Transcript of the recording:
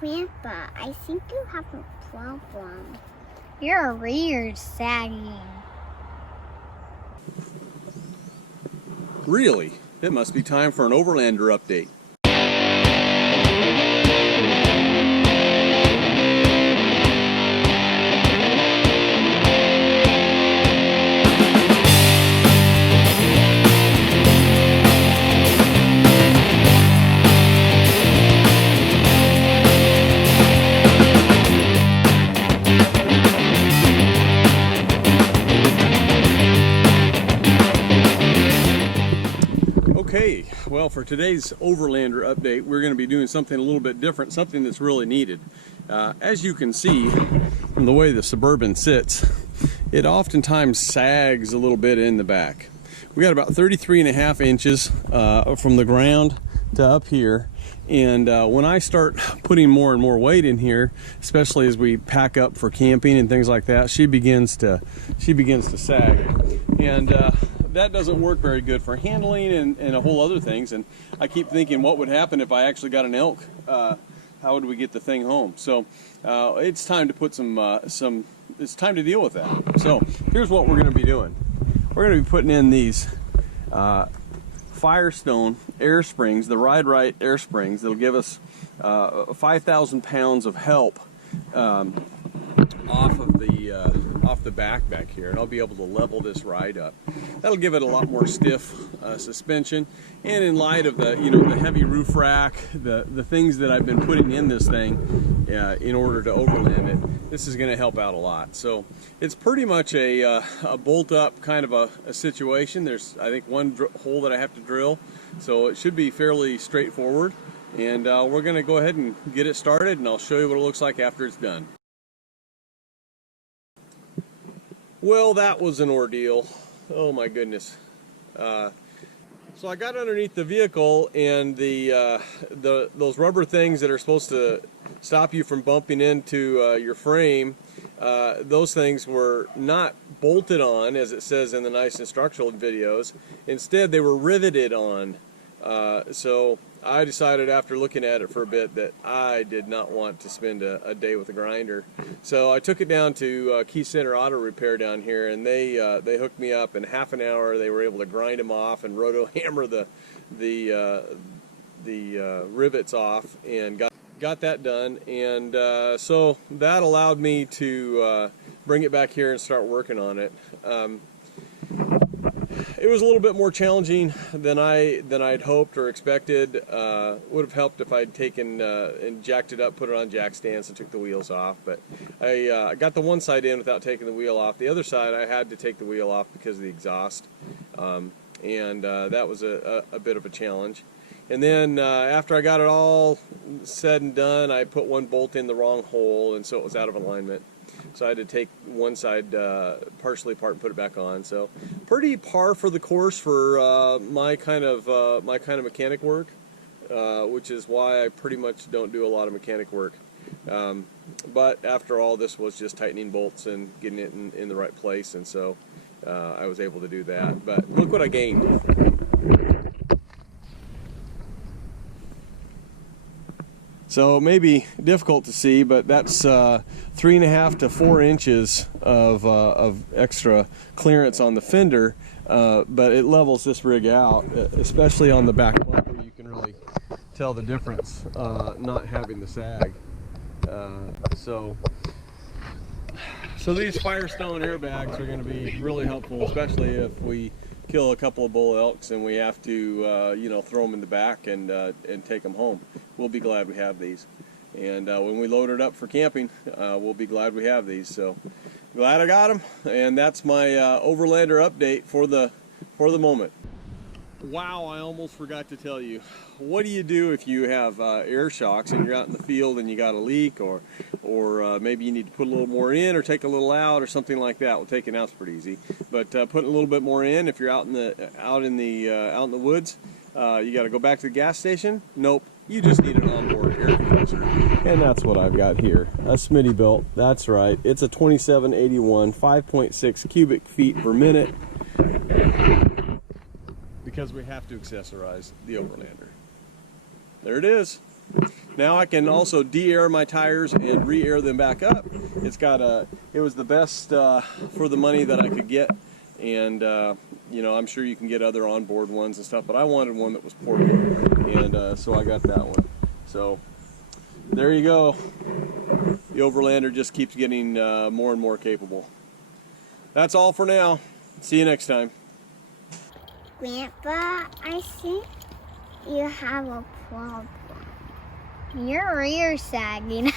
Grandpa, I think you have a problem. Your rear's sagging. Really? It must be time for an Overlander update. Okay, well, for today's Overlander update, we're going to be doing something a little bit different, something that's really needed. As you can see from the way the Suburban sits, it oftentimes sags a little bit in the back. We got about 33.5 inches from the ground to up here, and when I start putting more and more weight in here, especially as we pack up for camping and things like that, she begins to sag, and that doesn't work very good for handling and a whole other things. And I keep thinking, what would happen if I actually got an elk? How would we get the thing home? So it's time to put it's time to deal with that. So here's what we're going to be doing. We're going to be putting in these Firestone air springs, the Ride Right air springs. That'll give us 5,000 pounds of help off the back here, and I'll be able to level this ride up. That'll give it a lot more stiff suspension, and in light of the the heavy roof rack, the things that I've been putting in this thing in order to overland it, this is going to help out a lot. So it's pretty much a bolt up kind of a situation. There's, I think, one hole that I have to drill, so it should be fairly straightforward, and we're going to go ahead and get it started, and I'll show you what it looks like after it's done. Well, that was an ordeal. Oh my goodness. So I got underneath the vehicle, and those rubber things that are supposed to stop you from bumping into your frame, those things were not bolted on as it says in the nice instructional videos. Instead, they were riveted on. So I decided, after looking at it for a bit, that I did not want to spend a day with a grinder. So I took it down to Key Center Auto Repair down here, and they hooked me up. In half an hour, they were able to grind them off and roto hammer the rivets off, and got that done. And so that allowed me to bring it back here and start working on it. It was a little bit more challenging than I'd hoped or expected. Would have helped if I'd taken and jacked it up, put it on jack stands, and took the wheels off. But I got the one side in without taking the wheel off. The other side, I had to take the wheel off because of the exhaust, and that was a bit of a challenge. And then after I got it all said and done, I put one bolt in the wrong hole, and so it was out of alignment. So I had to take one side partially apart and put it back on. So pretty par for the course for my kind of mechanic work, which is why I pretty much don't do a lot of mechanic work. But after all, this was just tightening bolts and getting it in the right place, and so I was able to do that. But look what I gained. So it may be difficult to see, but that's 3.5 to 4 inches of extra clearance on the fender, but it levels this rig out, especially on the back bumper. You can really tell the difference not having the sag. So these Firestone airbags are going to be really helpful, especially if we kill a couple of bull elks and we have to throw them in the back and take them home. We'll be glad we have these, and when we load it up for camping, we'll be glad we have these. So glad I got them, and that's my Overlander update for the moment. Wow, I almost forgot to tell you. What do you do if you have air shocks and you're out in the field and you got a leak, or maybe you need to put a little more in or take a little out or something like that? Well, taking out's pretty easy, but putting a little bit more in if you're out in the woods. You got to go back to the gas station? Nope. You just need an onboard air compressor. And that's what I've got here. A Smittybuilt. That's right. It's a 2781, 5.6 cubic feet per minute. Because we have to accessorize the Overlander. There it is. Now I can also de-air my tires and re-air them back up. It was the best for the money that I could get, and you know, I'm sure you can get other onboard ones and stuff, but I wanted one that was portable, and so I got that one. So there you go. The Overlander just keeps getting more and more capable. That's all for now. See you next time. Grandpa, I think you have a problem. Your rear's sagging.